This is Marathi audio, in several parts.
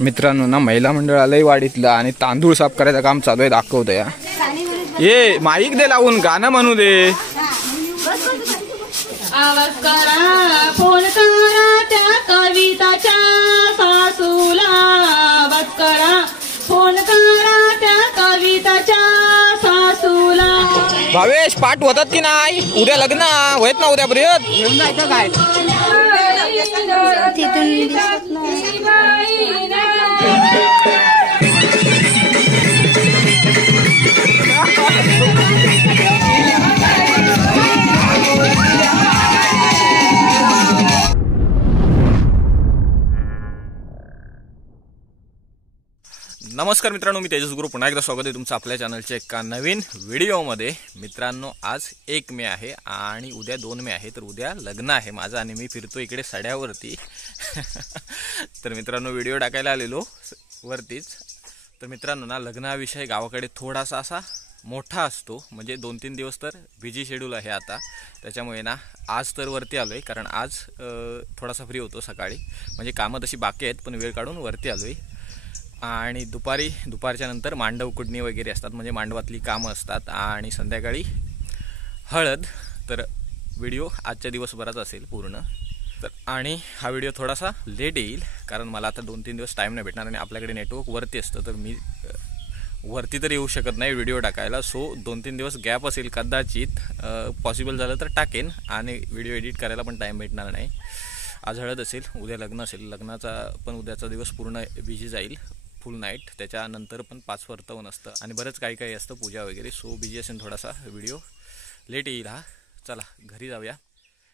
मित्रांनो ना महिला मंडळ आलंय वाडीतलं आणि तांदूळ साफ करायचं काम चालू आहे, दाखवतोय या. ये माईक दे लावून गाणं म्हणू दे. आवाज करा फोन करा त्या कविताच्या सासूला, आवाज करा फोन करा त्या कविताच्या सासूला. भावेश पाठ होतात की नाही? उद्या लग्न होत ना, उद्या पर्यंत घेऊन जायचं काय नमस्कार मित्रांनो, मी तेजस गुरु पुन्हा एकदा स्वागत आहे तुमचं आपल्या चॅनलच्या एका नवीन व्हिडिओमध्ये. मित्रांनो आज 1 मे आहे आणि उद्या 2 मे आहे, तर उद्या लग्न आहे माझं आणि मी फिरतो इकडे सड्यावरती. तर मित्रांनो व्हिडिओ टाकायला आलेलो वरतीच. तर मित्रांनो ना लग्नाविषयी गावाकडे थोडासा असा मोठा असतो, म्हणजे 2-3 दिवस तर बिझी शेड्यूल आहे आता. त्याच्यामुळे ना आज तर वरती आलो आहे, कारण आज थोडासा फ्री होतो सकाळी, म्हणजे कामं तशी बाकी आहेत पण वेळ काढून वरती आलो आहे. आणि दुपारच्या नंतर मांडव कुडणी वगैरे असतात, म्हणजे मांडवातली कामं असतात आणि संध्याकाळी हळद. तर व्हिडिओ आजच्या दिवसभरात असेल पूर्ण. तर आणि हा व्हिडिओ थोडासा लेट येईल, कारण मला आता 2-3 दिवस टाईम नाही भेटणार आणि आपल्याकडे नेटवर्क वरती असतं, तर मी वरती तर येऊ शकत नाही व्हिडिओ टाकायला. सो 2-3 दिवस गॅप असेल, कदाचित पॉसिबल झालं तर टाकेन आणि व्हिडिओ एडिट करायला पण टाईम भेटणार नाही. आज हळद असेल, उद्या लग्न असेल. लग्नाचा पण उद्याचा दिवस पूर्ण बिझी जाईल, फुल नाईट. त्याच्यानंतर पण 5 वर्तवन असतं आणि बरंच काही असतं, पूजा वगैरे. सो बिझी असेल थोडासा, व्हिडिओ लेट येईल हा. चला घरी जाऊया.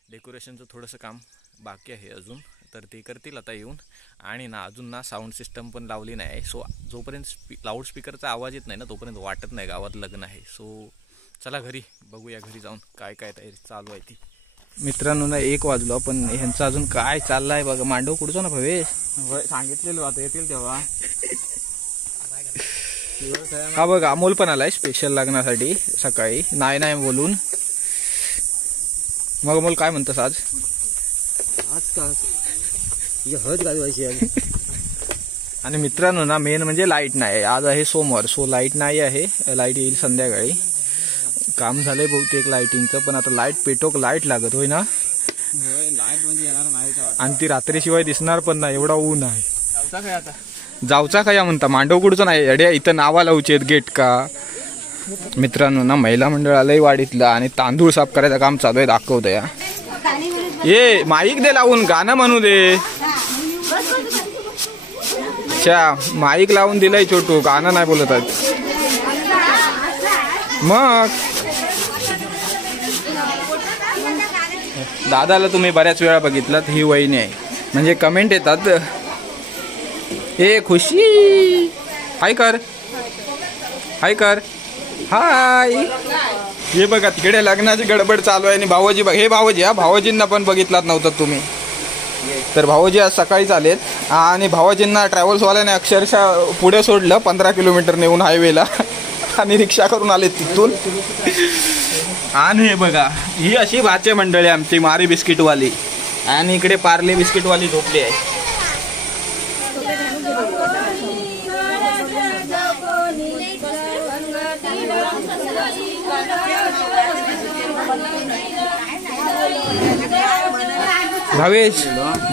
डेकोरेशनचं थोडंसं काम बाकी आहे अजून, तर ते करतील आता येऊन. आणि ना अजून ना साऊंड सिस्टम पण लावली नाही. सो जोपर्यंत लाऊडस्पीकरचा आवाज येत नाही ना, तोपर्यंत वाटत नाही गावात लग्न आहे. सो चला घरी बघूया, घरी जाऊन काय तयारी चालू आहे ती. मित्रांनो ना 1 वाजलो, पण ह्यांचं अजून काय चाललंय बघा. मांडव कुठचं ना भवेश? सांगितलेलं आता येतील तेव्हा. हा बघ अमोल पण आलाय स्पेशल लग्नासाठी सकाळी, नाही बोलून. मग अमोल काय म्हणतस आज? आणि मित्रांनो ना मेन म्हणजे लाईट नाही. आज आहे सोमवार, सो लाईट नाही आहे. लाईट येईल संध्याकाळी. काम झालंय बहुतेक लाईटिंगचं, पण आता लाईट पेटोक लाईट लागत होय ना. लाईट म्हणजे येणार नाही, आणि ती रात्रीशिवाय दिसणार पण नाही, एवढा ऊन आहे. जाऊचा काय म्हणता? मांडव कुठचं नाही अड्या, इथं नावा लावचे गेट का. मित्रांनो ना महिला मंडळ आलंय वाडीतलं आणि तांदूळ साफ करायचं काम चालू आहे, दाखवतोय या. ये माईक दे लावून गाणं म्हणू दे. अच्छा माईक लावून दिलंय छोटू, गाणं नाही बोलत आहेत. मग दादाला तुम्ही बऱ्याच वेळा बघितलात, ही वहिनी आहे. म्हणजे कमेंट येतात, ए खुशी हाय कर, हाय कर, हाय. हे बघा तिकडे लग्नाची गडबड चालू आहे आणि भावोजी बघ, हे भावोजी. हा भावोजींना पण बघितलात नव्हतं तुम्ही, तर भावोजी आज सकाळीच आलेत. आणि भावोजींना ट्रॅव्हल्सवाल्याने अक्षरशः पुढे सोडलं 15 किलोमीटर नेऊन हायवेला आणि रिक्षा करून आले तिथून. आणि हे बघा ही अशी भाचे मंडळी आमची, मारी बिस्किटवाली. आणि इकडे पार्ले बिस्किटवाली झोपली आहे. भावेश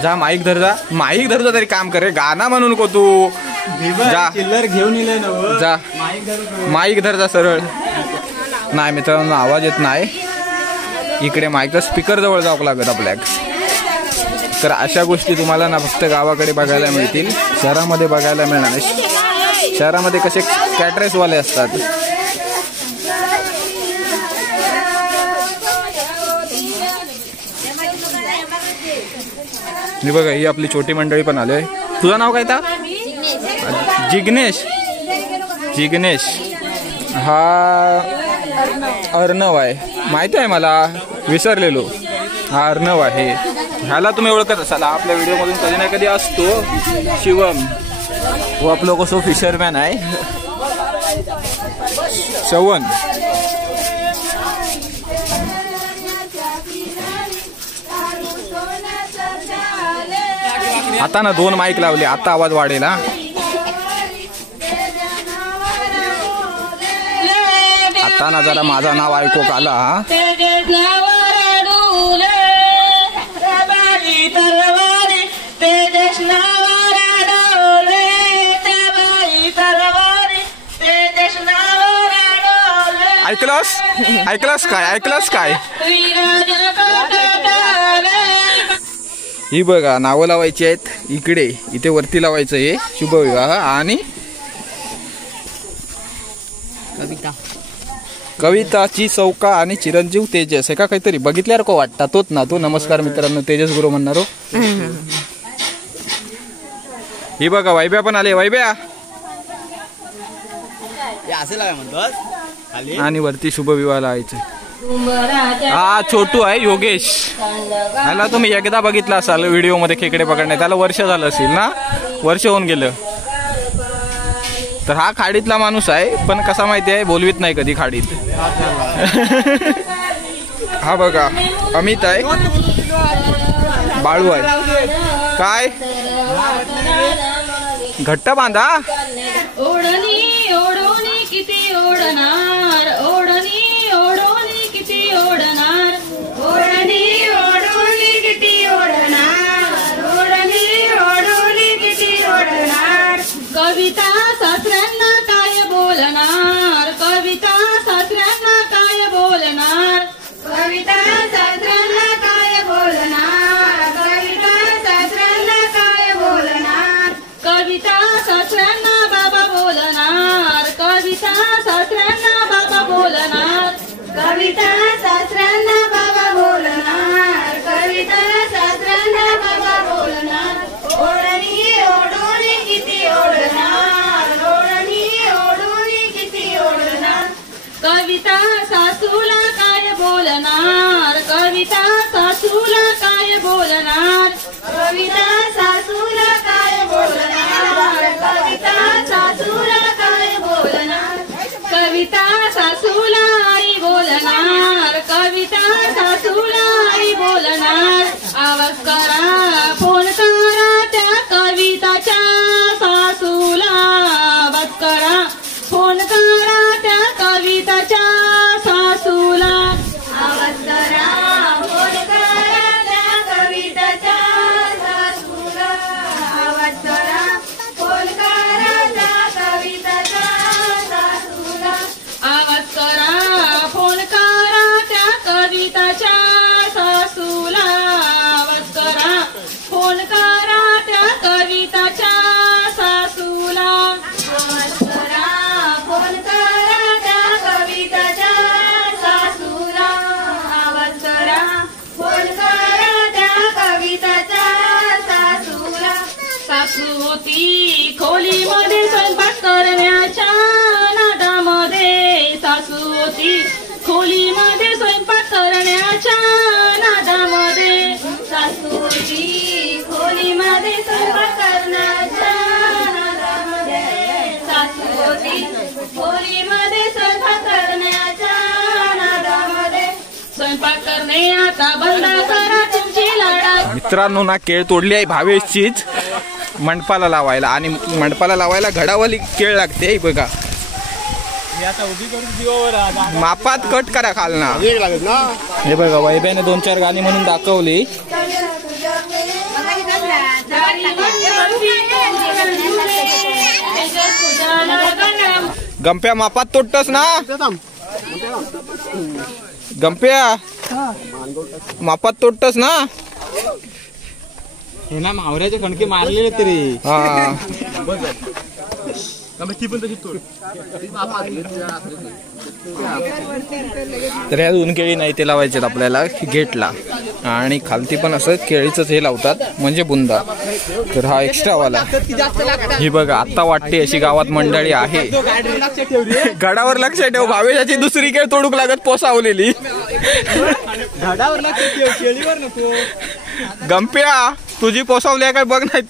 जा माईक धर, जा माईक धर, जा तरी काम करे, गाणं म्हणू नको तू. जा चिल्लर घेऊन येले ना, जा माईक धर, जा सरळ. नाही मित्रांनो आवाज येत नाही इकडे, माईकचा स्पीकर जवळ जावं लागत आपल्याक. तर अशा गोष्टी तुम्हाला ना फक्त गावाकडे बघायला मिळतील, शहरामध्ये बघायला मिळणार नाही. शहरामध्ये कसे कॅटरेसवाले असतात. मी बघा ही आपली छोटी मंडळी पण आलोय. तुझं नाव काय? जिग्नेश. जिग्नेश हा अर्णव आहे, माहिती आहे मला, विसरलेलो. हा अर्णव आहे. ह्याला तुम्ही ओळखत असाल, आपल्या व्हिडिओमधून कधी ना कधी असतो. शिवम वो आप लोगों को फिशरमॅन आहे. श्रवण आता ना 2 माईक लावले, आता आवाज वाढेल. येताना जरा माझं नाव ऐकू आला हा. तेजस नावावर डोले बाई तरवारी तेजस नावावर डोले बाई तरवारी तेजस नावावर डोले. ऐकलंस काय ही बघा नावं लावायची आहेत इकडे, इथे वरती लावायचं हे शुभविवाह आणि कविताची चौका आणि चिरंजीव तेजस हे का काहीतरी बघितल्यावर को वाटता तोच ना तो. नमस्कार मित्रांनो, तेजस गुरु म्हणणारो. ही बघा वैभ्या पण आले. वैभ्या आणि वरती शुभविवाह लावायचं. हा छोटू आहे योगेश. ह्याला तुम्ही एकदा बघितला असाल व्हिडिओ मध्ये खेकडे पकडणे. त्याला वर्ष झालं असेल ना, वर्ष होऊन गेलं. तर हा खाडीतला माणूस आहे, पण कसा माहिती आहे बोलवीत नाही कधी खाडीत. हा बघा अमित आहे, बाळू आहे. काय घट्ट बांधा. ओढणी ओढोनी किती ओढणार ओढणी ओढोनी किती ओढणार ओढणी ओढोनी किती ओढणार ओढणी ओढोनी किती ओढणार. कविता सासऱ्यांना काय बोलणार कविता सासऱ्यांना काय बोलणार कविता सासऱ्यांना काय बोलणार कविता सासऱ्यांना काय बोलणार. कविता सासऱ्यांना बाबा बोलणार कविता सासऱ्यांना बाबा बोलणार कविता सासऱ्यांना बाबा बोलणार कविता सासऱ्यांना बाबा बोलणार. ओढणी ओढोनी किती ओढणार ओढणी ओढोनी किती ओढणार. कविता सासूला काय बोलणार कविता सासूला काय बोलणार कविता सासूला काय बोलणार कविता सासूला काय बोलणार. कविता सासूला आई बोलणार कविता सासूला आई बोलणार. आवाज करा फोन करा त्या कविताच्या सासूला. आवाज करा फोन करा त्या कविताच्या सासूला. आवाज करा फोन करा त्या कविताच्या सासूला. आवाज करा फोन करा त्या कविताच्या सासूला. आवाज करा फोन करा त्या कविताच्या सासूला. आवाज करा फोन करा त्या कविताच्या सासूला. आवाज करा फोन करा त्या कविताच्या सासूला. आवाज करा फोन करा त्या कविताच्या सासूला. सासू होती खोलीमध्ये स्वयंपाक करण्याच्या नादामध्ये सासू होती खोलीमध्ये स्वयंपाक करण्याच्या नादामध्ये सासू होती खोलीमध्ये स्वयंपाक करण्याच्या नादामध्ये सासू होती खोलीमध्ये स्वयंपाक करण्याच्या नादामध्ये. स्वयंपाक करणे आता बंद करा तुमची लाडा. मित्रांनो ना केळ तोडली आहे भावेशचीच मंडपाला लावायला, आणि मंडपाला लावायला घडावली केळ लागते बघा. मापात कट करा खाल ना. हे बघा वैभ्याने 2-4 गाणी म्हणून दाखवली. गंप्या मापात तोडतस ना. गंप्या मापात तोडतस ना. हे ना मावऱ्याचे खणके मारलेले तरी. हा तर ह्या 2 केळी नाही ते लावायचे आपल्याला गेटला, आणि खालती पण असं केळीच हे लावतात म्हणजे बुंदा. तर हा एक्स्ट्रा वाला. ही बघा आता वाटते अशी गावात मंडळी आहे. गडावर लक्ष ठेव, भावेशाची दुसरी केळ तोडूक लागत पोसावलेली. गंप्या तुझी पोसावली काय बघ, नाही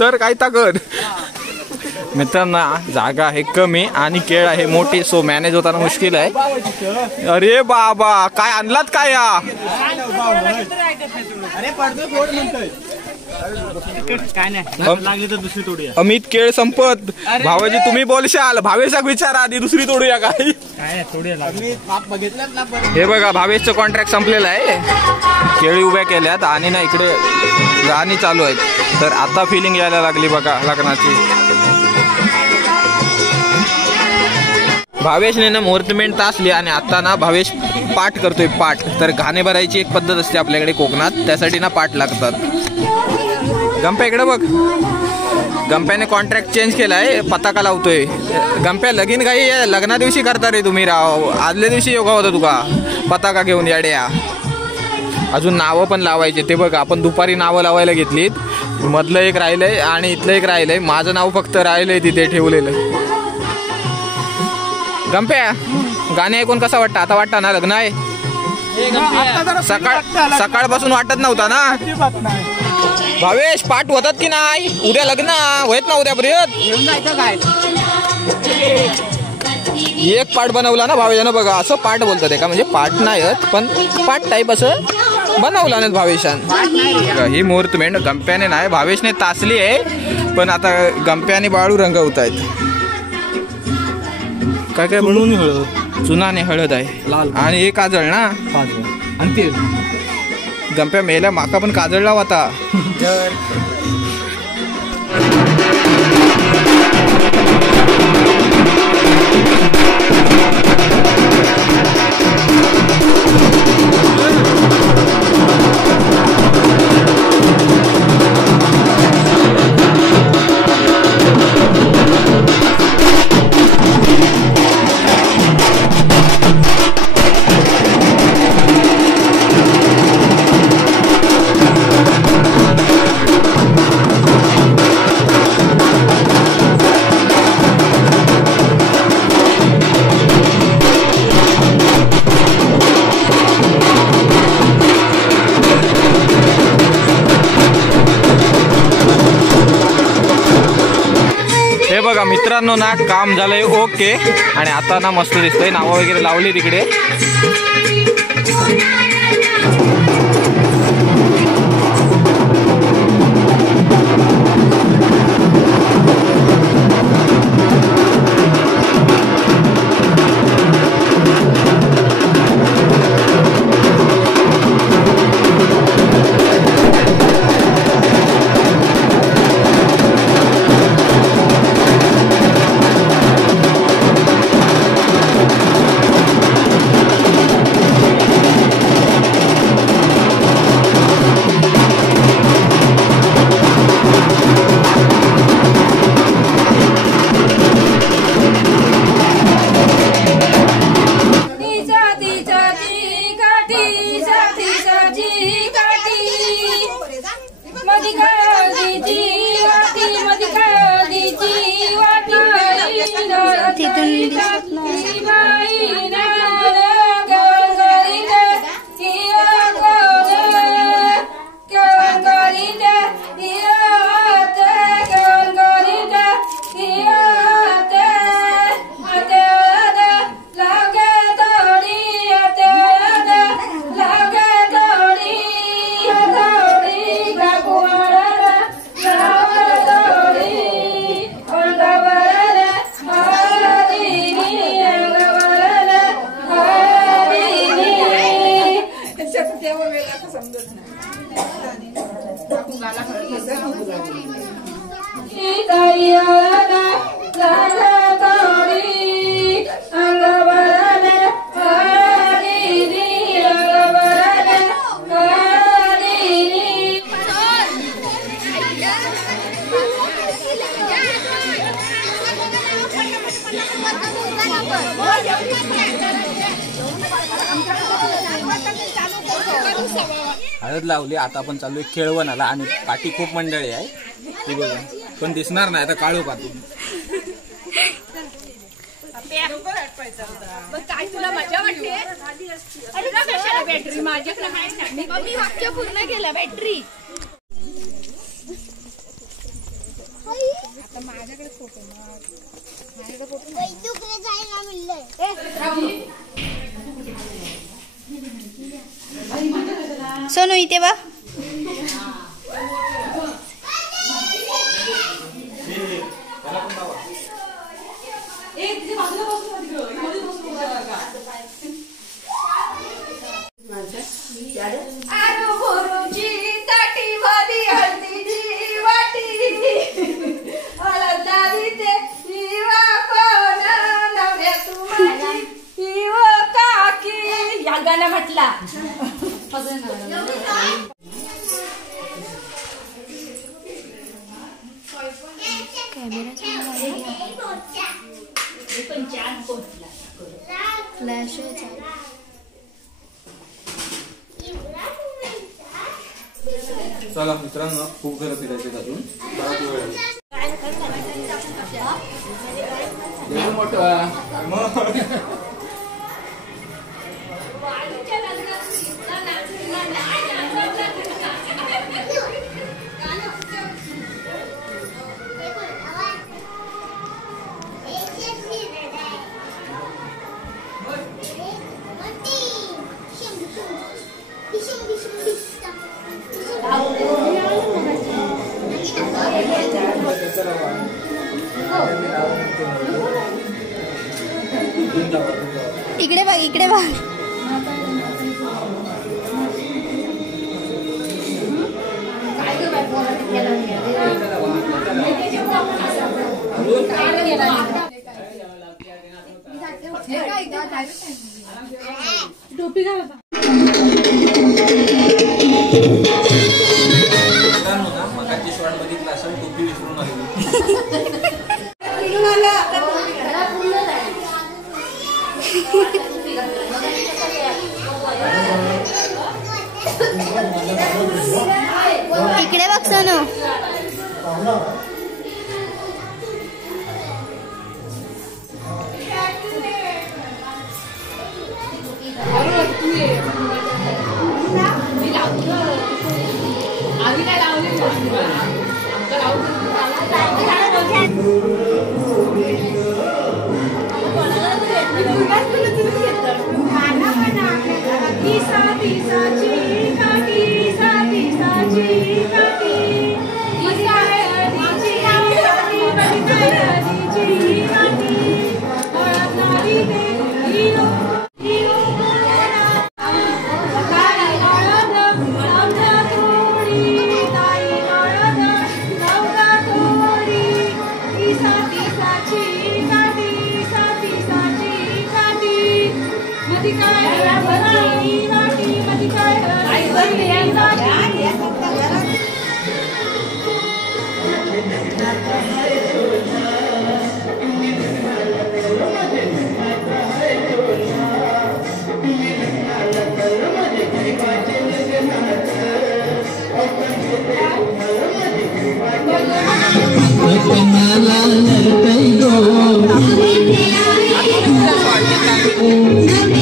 तर काय ताकद. मित्रांना जागा आहे कमी आणि केळ आहे मोठी, सो मॅनेज होताना मुश्किल आहे. अरे बाबा काय आणलात काय या. काय नाही लागली तर दुसरी तोडूया. अमित केळ संपत. भावाजी तुम्ही बोलशाल, भावेशाक विचारा आधी दुसरी तोडूया काय. काय तोडूया बघितलं ना. हे बघा भावेशचं कॉन्ट्रॅक्ट संपलेलं आहे. केळी उभ्या केल्यात आणि ना इकडे गाणी चालू आहेत. तर आता फिलिंग यायला लागली बघा लग्नाची. भावेशने ना मुहूर्तमेंट तासली आणि आता ना भावेश पाठ करतोय पाठ. तर घाणे भरायची एक पद्धत असते आपल्याकडे कोकणात, त्यासाठी ना पाठ लागतात. गंप्या इकडे बघ. गंप्याने कॉन्ट्रॅक्ट चेंज केलाय, पताका लावतोय. गंप्या लगीन काही लग्ना दिवशी करता रे तुम्ही राव. आदल्या दिवशी योगा होता तुका पताका घेऊन याड्या. अजून नावं पण लावायचे. ते बघ आपण दुपारी नावं लावायला घेतलीत. मधलं एक राहिलंय आणि इथलं एक राहिलंय. माझं नाव फक्त राहिलंय तिथे ठेवलेलं. गंप्या गाणे ऐकून कसा वाटतं आता? वाटतं ना लग्न आहे? सकाळपासून वाटत नव्हता ना. भावेश पाठ होतात की नाही? उद्या लग्न होत ना उद्यापर्यंत. एक पाठ बनवला ना भावेशानं. बघा असं पाठ बोलतात का, म्हणजे पाठ नाही पण पाठ टाईप असं बनवला नाही भावेशान. ही मुहूर्तमेंट गंप्याने नाही भावेशने तासली आहे. पण आता गंप्याने बाळू रंगवत आहेत. काय काय म्हणून हळद, चुनाने हळद आहे लाल आणि एक काजळ ना. आणि ते गंप्या मेल्या माका पण काजळ लाव आता. बघा मित्रांनो ना काम झालंय ओके. आणि आता ना मस्त दिसतंय. नावं वगैरे लावली तिकडे. हळद लावली. आता आपण चालू आहे खेळवणाला आणि पाठी खूप मंडळी आहे ती बघा. पण दिसणार नाही आता काळू पाठी. काय तुला मजा वाटते? बॅटरी माझ्याकडे मी वाक्य पूर्ण केलं बॅटरी. आता माझ्याकडे फोटो सोनू इथे बा. चला मित्रांनो, खूप घर फिरायचे अजून. इकडे बघ, इकडे बघ. टोपी घाल. मगाची शॉट बघितला असेल, टोपी विसरून आली. इकडे बघ सोनू.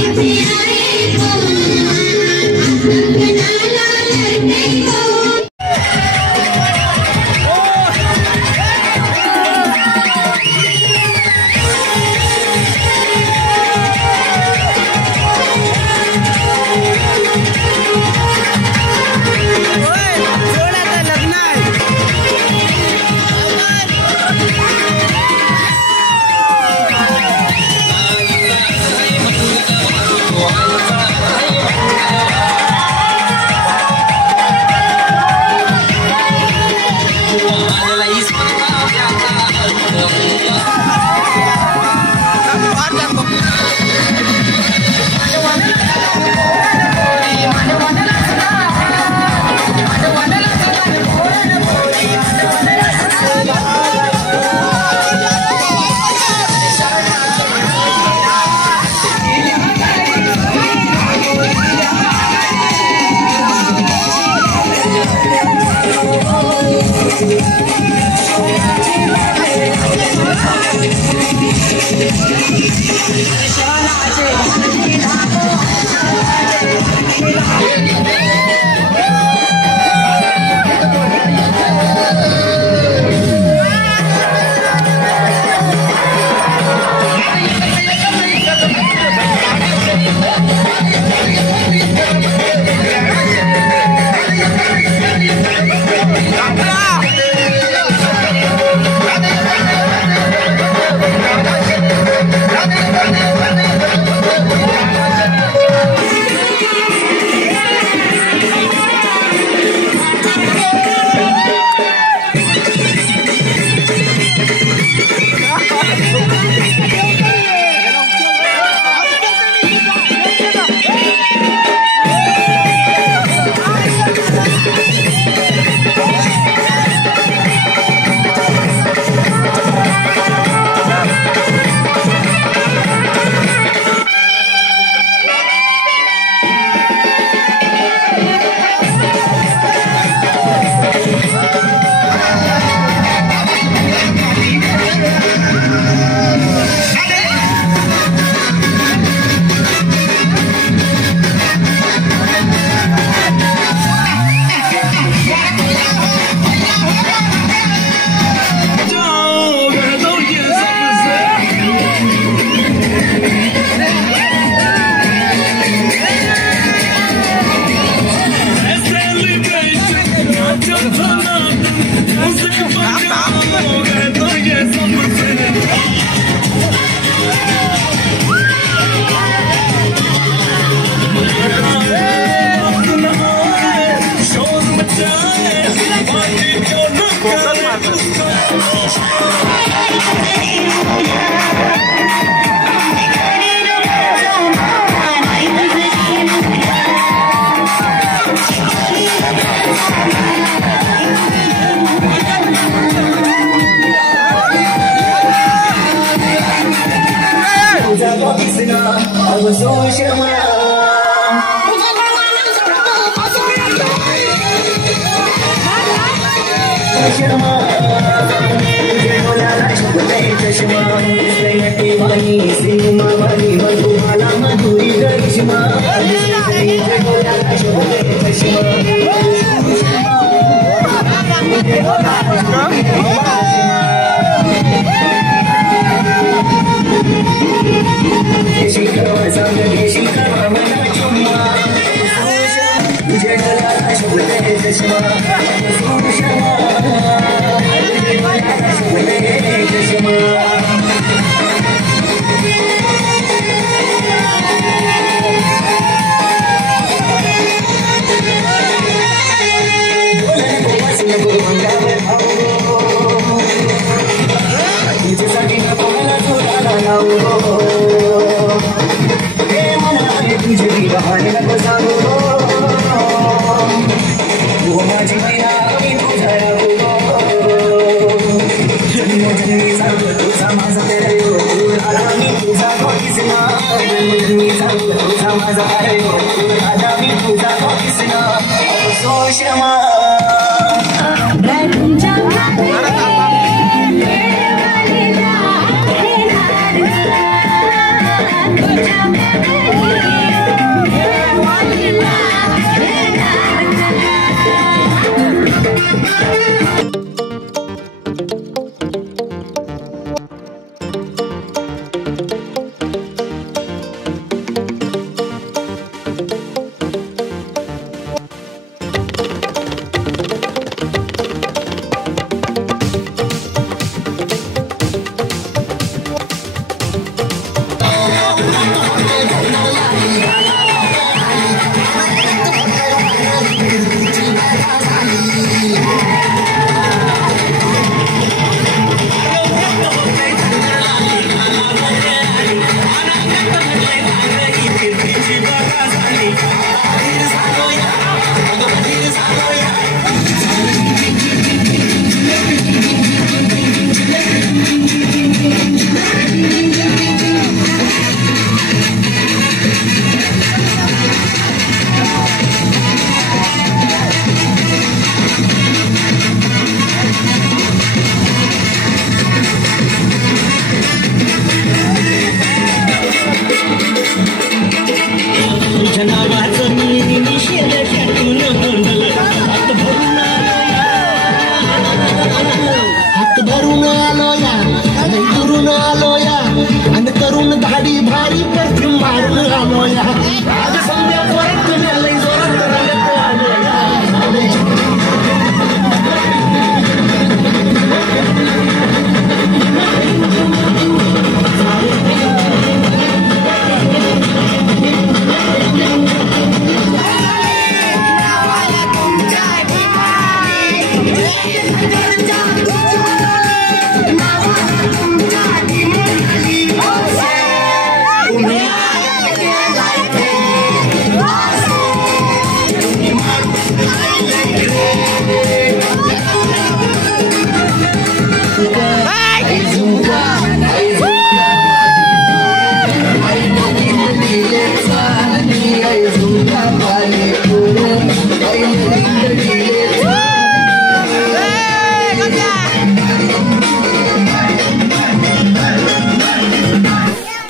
Happy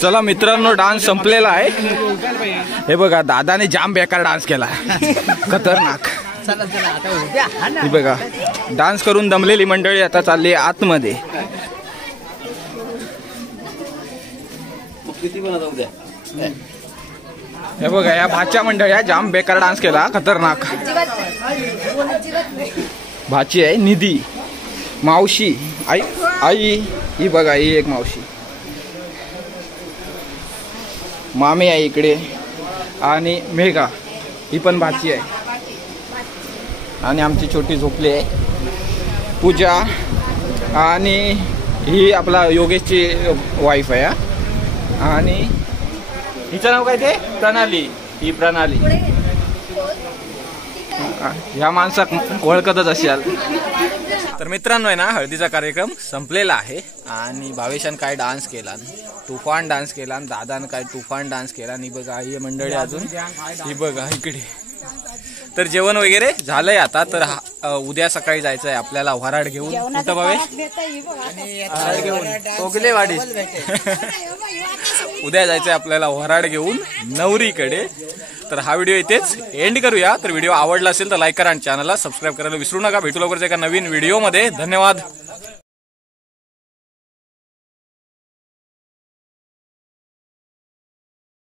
चला मित्रांनो, डान्स संपलेला आहे. हे बघा, दादाने जाम बेकार डान्स केला, खतरनाक. हे बघा, डान्स करून दमलेली मंडळी आता चालली आतमध्ये. हे बघा, या भाच्या मंडळ्या जाम बेकार डान्स केला, खतरनाक. भाची आहे निधी, मावशी, आई आई ही बघा, ही एक मावशी, मामी आहे इकडे, आणि मेघा ही पण भाची आहे, आणि आमची छोटी झोपली आहे पूजा, आणि ही आपला योगेशची वाईफ आहे. आणि हिचं नाव काय ते प्रणाली, ही प्रणाली. ह्या माणसाक ओळखतच असाल. तर मित्रांनो आहे ना, हळदीचा कार्यक्रम संपलेला आहे आणि भावेशान काय डान्स केला, तुफान डान्स केला आणि दादानं काय तुफान डान्स केला. आणि बघा ही मंडळी अजून ही बघा इकडे. तर जेवण वगैरे झालंय आता. तर उद्या सकाळी जायचंय आपल्याला वराड घेऊन. कुठं भावेश? वराड घेऊन कोगलेवाडी. उद्या जायचंय आपल्याला वराड घेऊन नवरीकडे. तर हा व्हिडिओ इथेच एंड करूया. तर व्हिडिओ आवडला असेल तर लाईक करा आणि चॅनलला सबस्क्राईब करायला विसरू नका. भेटू लवकरच एका नवीन व्हिडिओमध्ये. धन्यवाद.